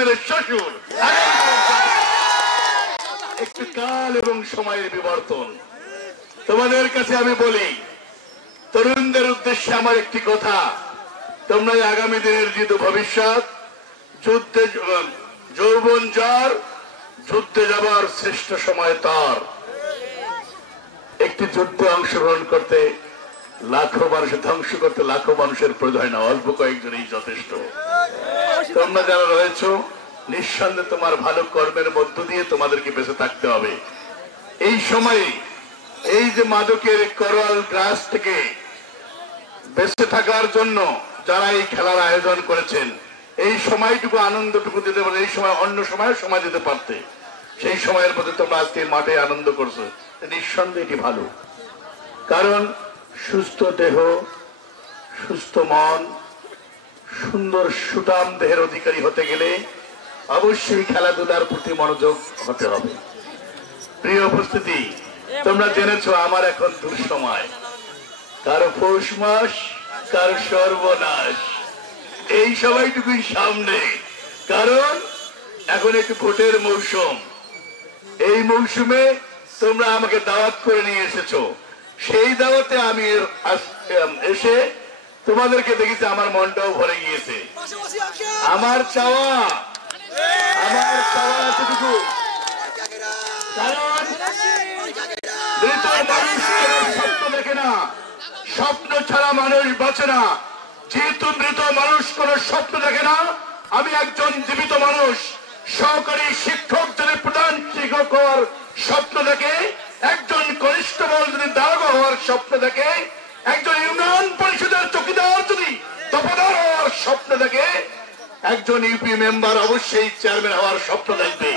দিনের শ্বশুর। একটু কাল এবং সময়ের বিবর্তন। তোমাদের কাছে আমি বলি, তরুণদের উদ্দেশ্যে আমার একটি কথা, তোমরা আগামী দিনের জিত ভবিষ্যৎ, যুদ্ধে যৌবন যার, যুদ্ধে যাবার শ্রেষ্ঠ সময় তার। একটি যুদ্ধে অংশগ্রহণ করতে লাখো মানুষের ধ্বংস করতে লাখো মানুষের প্রয়োজন হয় না, অল্প কয়েকজনই যথেষ্ট। তোমরা যারা রয়েছ, নিঃসন্দেহে তোমার ভালো কর্মের মধ্য দিয়ে তোমাদেরকে বেঁচে থাকতে হবে। এই সময়ে এই যে মাদকের করোয়াল গ্রাস থেকে বেঁচে থাকার জন্য যারা এই খেলার আয়োজন করেছেন, এই সময়টুকু আনন্দটুকু দিতে পারে, এই সময় অন্য সময় সময় দিতে পারতে, সেই সময়ের মধ্যে তোমরা আজকে মাঠে আনন্দ করছো, নিঃসন্দেহে এটি ভালো। কারণ সুস্থ দেহ, সুস্থ মন, সুন্দর সুঠাম দেহের অধিকারী হতে গেলে অবশ্যই খেলাধুলার প্রতি মনোযোগ হতে হবে। প্রিয় উপস্থিতি, তোমরা জেনেছো আমার এখন দুঃসময়, কারো পৌষ মাস, কারো সর্বনাশ, এই সময়টুকুই সামনে। কারণ এখন একটু ভোটের মৌসুম, এই মৌসুমে তোমরা আমাকে দাওয়াত করে নিয়ে এসেছো। সেই দাওয়াতে আমি এসে তোমাদেরকে দেখেছি, আমার মনটাও ভরে গিয়েছে। আমার চাওয়া এতটুকু, কারণ মৃত মানুষ স্বপ্ন দেখে না, স্বপ্ন ছাড়া মানুষ বাঁচে না। যেহেতু মৃত মানুষ কোন স্বপ্ন দেখে না, আমি একজন জীবিত মানুষ, সহকারী শিক্ষক যদি প্রধান শিক্ষক হওয়ার স্বপ্ন দেখে, একজন কনস্টেবল যদি দারোগা হওয়ার স্বপ্ন দেখে, একজন ইউনিয়ন পরিষদের চৌকিদার যদি দফাদার হওয়ার স্বপ্ন দেখে, একজন ইউপি মেম্বার অবশ্যই চেয়ারম্যান হওয়ার স্বপ্ন দেখবে।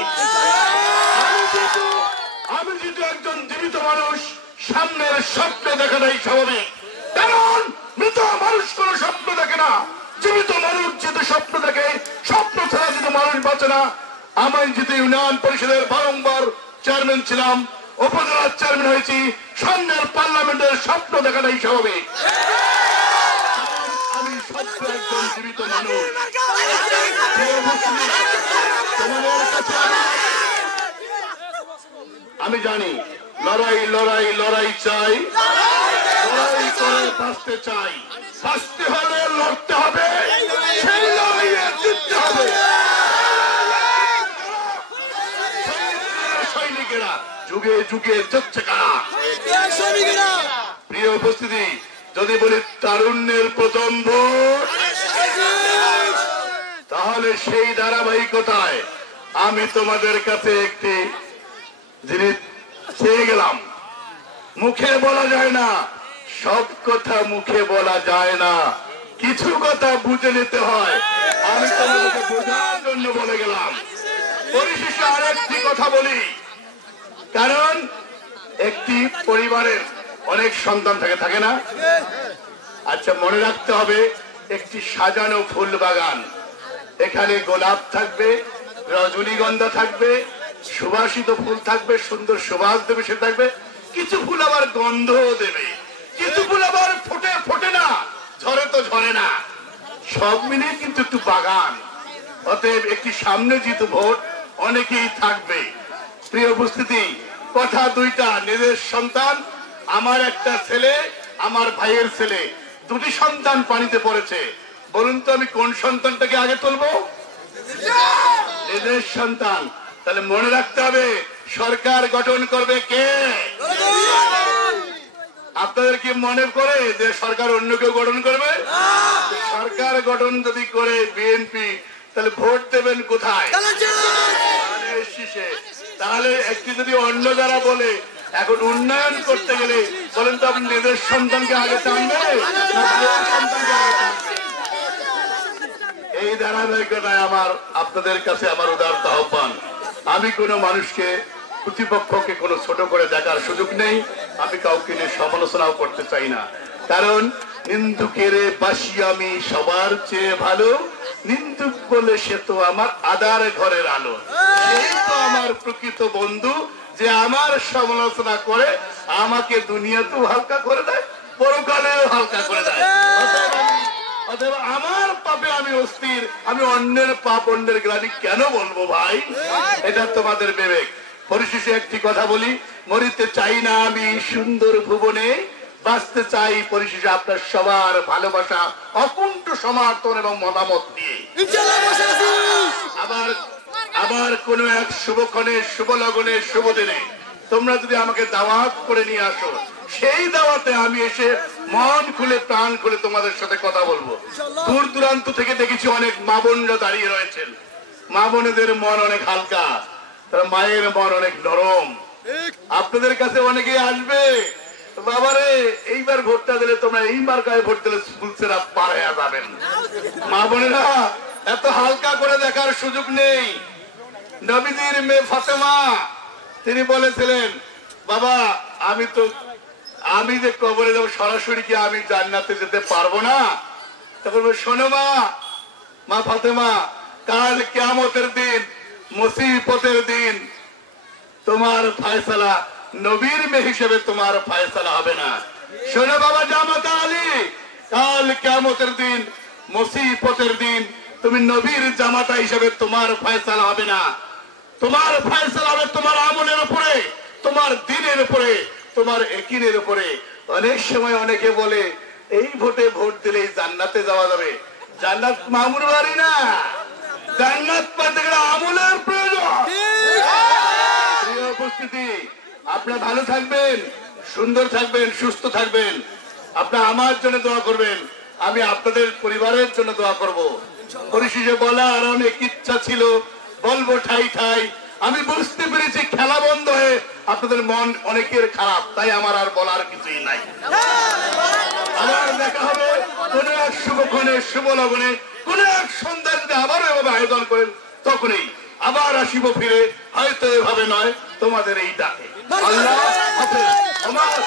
আমি যেহেতু একজন জীবিত মানুষ, সামনের স্বপ্ন দেখাটাই স্বাভাবিক। কারণ মৃত মানুষ কোন স্বপ্ন দেখে না, জীবিত মানুষ যেহেতু স্বপ্ন দেখে, স্বপ্ন ছাড়া যেহেতু মানুষ বাঁচে না। আমি যেহেতু ইউনিয়ন পরিষদের বারংবার চেয়ারম্যান ছিলাম, উপজেলার চেয়ারম্যান হয়েছি, সামনের পার্লামেন্টের স্বপ্ন দেখাটাই স্বাভাবিক। আমি স্বপ্ন একজন জীবিত মানুষ। আমি জানি লড়াই লড়াই লড়াই চাই, লড়াই করে বাঁচতে চাই, বাঁচতে হলে লড়তে হবে, সেই লড়াইয়ে জিততে হবে। সৈনিকেরা যুগে যুগে যাচ্ছে কারা? প্রিয় উপস্থিতি, যদি বলি তারুণ্যের প্রথম ভোট, তাহলে সেই ধারাবাহিকতায় আমি তোমাদের কাছে একটি জিনিস চেয়ে গেলাম। মুখে বলা যায় না, সব কথা মুখে বলা যায় না, কিছু কথা বুঝে নিতে হয়। আমি তোমাদেরকে বোঝার জন্য বলে গেলাম। পরিশেষে আরেকটি কথা বলি, কারণ একটি পরিবারের অনেক সন্তান থাকে না? আচ্ছা, মনে রাখতে হবে, একটি সাজানো ফুল বাগান, এখানে গোলাপ থাকবে, রজনীগন্ধা থাকবে, সুবাসিত ফুল থাকবে, সুন্দর সুবাস দেবে, সে থাকবে। কিছু ফুল আবার গন্ধও দেবে, কিছু ফুল আবার ফোটে না, ঝরে তো ঝরে না, সব মিলিয়ে কিন্তু একটু বাগান। অতএব একটি সামনে যেহেতু ভোট, অনেকেই থাকবে। প্রিয় উপস্থিতি, কথা দুইটা, নিজের সন্তান, আমার একটা ছেলে, আমার ভাইয়ের ছেলে, দুটি সন্তান পানিতে পড়েছে। বলুন তো আমি কোন সন্তানটাকে আগে তুলবো? নিজের সন্তান। তাহলে মনে রাখতে হবে, সরকার গঠন করবে কে? আপনাদের কি মনে করে যে সরকার অন্য কেউ গঠন করবে? সরকার গঠন যদি করে বিএনপি, তাহলে ভোট দেবেন কোথায়? তাহলে একটি যদি অন্য যারা বলে এখন উন্নয়ন করতে গেলে, বলেন তো আপনি নিজের সন্তানকে আগে টানবে না সন্তানকে আগে টানবে? এই ধারাবাহিকতায় আপনাদের কাছে আমার উদারতা আহ্বান। আমি কোনো মানুষকে, প্রতিপক্ষকে কোনো ছোট করে দেখার সুযোগ নেই, আমি কাউকে নিয়ে সমালোচনাও করতে চাই না। কারণ নিন্দুকের বাসি আমি সবার চেয়ে ভালো, নিন্দুক বলে সে তো আমার আদার ঘরের আলো। সেই তো আমার প্রকৃত বন্ধু, যে আমার সমালোচনা করে আমাকে দুনিয়াতেও হালকা করে দেয়, পরকালেও হালকা করে দেয়। অথবা আমার পাপে আমি অস্থির, আমি অন্যের পাপ অন্যের গ্লানি কেন বলবো ভাই? এটা তোমাদের বিবেক। পরিশেষে একটি কথা বলি, মরিতে চাই না আমি সুন্দর ভুবনে, বাঁচতে চাই পরিশেষে আপনার সবার ভালোবাসা, অকুণ্ঠ সমর্থন এবং মতামত দিয়ে। আবার কোন এক শুভক্ষণে, শুভ লগনে, শুভ দিনে তোমরা যদি আমাকে দাওয়াত করে নিয়ে আসো, সেই দাওয়াতে আমি এসে মন খুলে প্রাণ খুলে তোমাদের সাথে কথা বলবো। দূর দূরান্ত থেকে দেখেছি অনেক মা বোনরা দাঁড়িয়ে রয়েছেন। মা বোনেদের মন অনেক হালকা, তার মায়ের মন অনেক নরম। আপনাদের কাছে অনেকেই আসবে, বাবারে এইবার ভোটটা দিলে তোমরা এই মার্কায় ভোট দিলে ফুলসেরা পার হয়ে যাবেন। মা বোনেরা এত হালকা করে দেখার সুযোগ নেই। নবীজির মেয়ে ফাতেমা তিনি বলেছিলেন, বাবা আমি যে কবরে যাবো সরাসরি কি আমি জান্নাতে যেতে পারবো না? তখন শোনো মা ফাতেমা, কাল কিয়ামতের দিন, মুসিবতের দিন তোমার ফয়সালা নবীর মেয়ে হিসেবে তোমার ফয়সালা হবে না। শোনো বাবা জামাতা আলী, কাল কিয়ামতের দিন, মুসিবতের দিন তুমি নবীর জামাতা হিসেবে তোমার ফয়সালা হবে না। তোমার ফয়সালা হবে তোমার আমলের উপরে, তোমার দ্বীনের উপরে, তোমার ইয়াকিনের উপরে। অনেক সময় অনেকে বলে এই ভোটে ভোট দিলেই জান্নাতে যাওয়া যাবে। জান্নাত মামুর বাড়ি না, জান্নাত পেতে গেলে আমলের প্রয়োজন। প্রিয় উপস্থিতি, আপনারা ভালো থাকবেন, সুন্দর থাকবেন, সুস্থ থাকবেন। আপনারা আমার জন্য দোয়া করবেন, আমি আপনাদের পরিবারের জন্য দোয়া করব। পরিশেষে বলার অনেক ইচ্ছা ছিল, বলবো ঠাই ঠাই। আমি বুঝতে পেরেছি খেলা বন্ধ হয়ে আপনাদের মন অনেকের খারাপ, তাই আমার আর বলার কিছুই নাই। আবার দেখা হবে কোন এক শুভক্ষণে, শুভ লগনে, কোন এক সন্ধ্যা যদি আবারও এভাবে আয়োজন করেন, তখনই আবার আসিব ফিরে, হয়তো এভাবে নয়, তোমাদের এই ডাকে। আল্লাহ হাফেজ। আমার